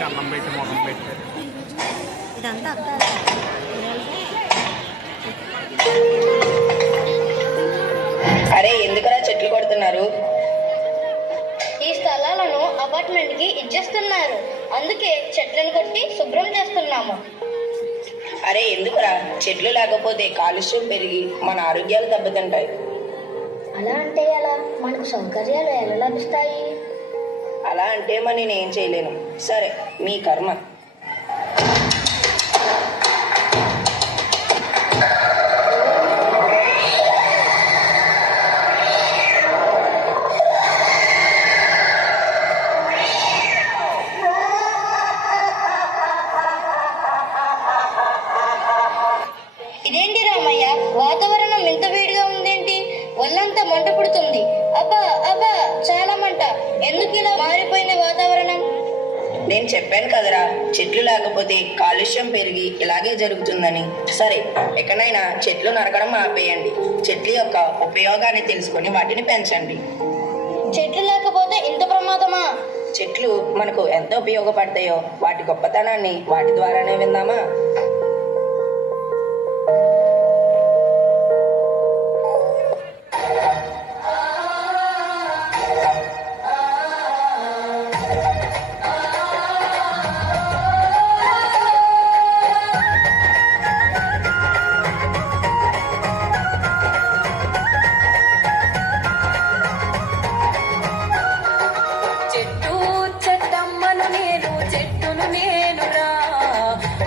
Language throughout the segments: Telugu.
కన్నం పెట్టి ముఖం పెట్టి ఇదంతా అరే ఎందుకలా చెట్లు కొడుతున్నారు? ఈ స్థలాలను అపార్ట్మెంట్ కి ఇచ్చేస్తున్నారు, అందుకే చెట్లను కొట్టి శుభ్రం చేస్తున్నాము. అరే ఎందుకురా, చెట్లు లేకపోతే కాలుష్యం పెరిగి మన ఆరోగ్యాలు దెబ్బతింటాయి. అలా అంటే ఎలా? మనకు సౌకర్యాలు ఎలా లభిస్తాయి? అలా అంటే మరి నేనేం చేయలేను. సరే, మీ కర్మ. ఇదేంటి రామయ్య, వాతావరణం ఇంత వేడిగా ఉందేంటి? ఒళ్ళంతా మంట పుడుతుంది. అబ్బా అబ్బా, చాలా మంట. ఎందుకు ఇలా మారిపోయింది వాతావరణం? నేను చెప్పాను కదరా, చెట్లు లేకపోతే కాలుష్యం పెరిగి ఇలాగే జరుగుతుందని. సరే, ఎక్కడైనా చెట్లు నరకడం ఆపేయండి. చెట్ల యొక్క ఉపయోగాన్ని తెలుసుకొని వాటిని పెంచండి. చెట్లు లేకపోతే ఇంత ప్రమాదమా? చెట్లు మనకు ఎంత ఉపయోగపడతాయో వాటి గొప్పతనాన్ని వాటి ద్వారానే విందామా?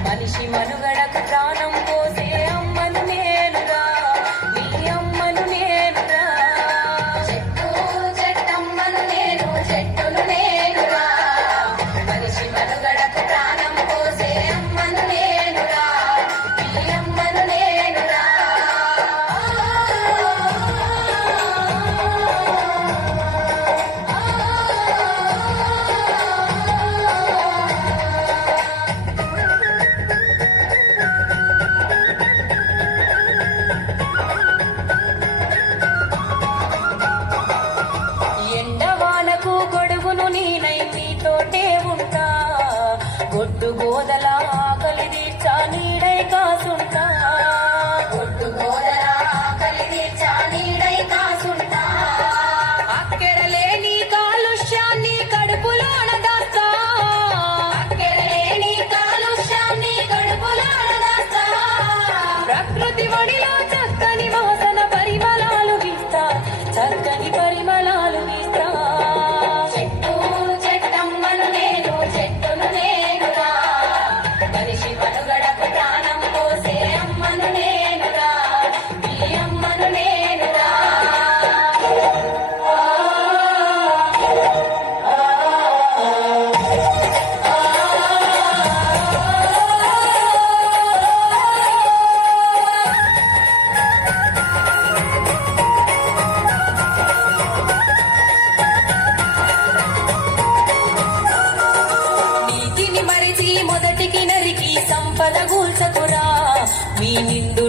మనిషి మనుగడకు ప్రాణం పోసే అమ్మను నేనురా, నీ అమ్మను నేనురా. చెట్టు చెట్టమ్మను నేను, చెట్టును నేనురా. మనిషి మనుగడకు ప్రాణం పోసే అమ్మను నేనురా, నీ అమ్మను నేనురా. ఎండవానకు గొడుగును నేనై మీతోటే ఉంటా, గొడ్డు గోదల ఆకలి తీర్చా నీడై కాసుంటా. గొడ్డు గోదల ఆకలి తీర్చా నీడై కాసుంటా. అక్కెరలేని కాలుష్యాన్ని కడుపులోన దాస్తా, అక్కెరలేని కాలుష్యాన్ని కడుపులోన దాస్తా. ప్రకృతి ఒడిలో చక్కని వాసన పరిమళాలు వీస్తా, చక్కని పరిమళాలు వీస్తా. చెట్టు చెట్టమ్మను నేను, చెట్టును నేనురా. మనిషి మనుగడకు ప్రాణం పోసే అమ్మను నేనురా, ఈ అమ్మను నేనురా. నీతిని మరిచి మొదటికి నరికి సంపద గూల్చకురా, మీ నిండు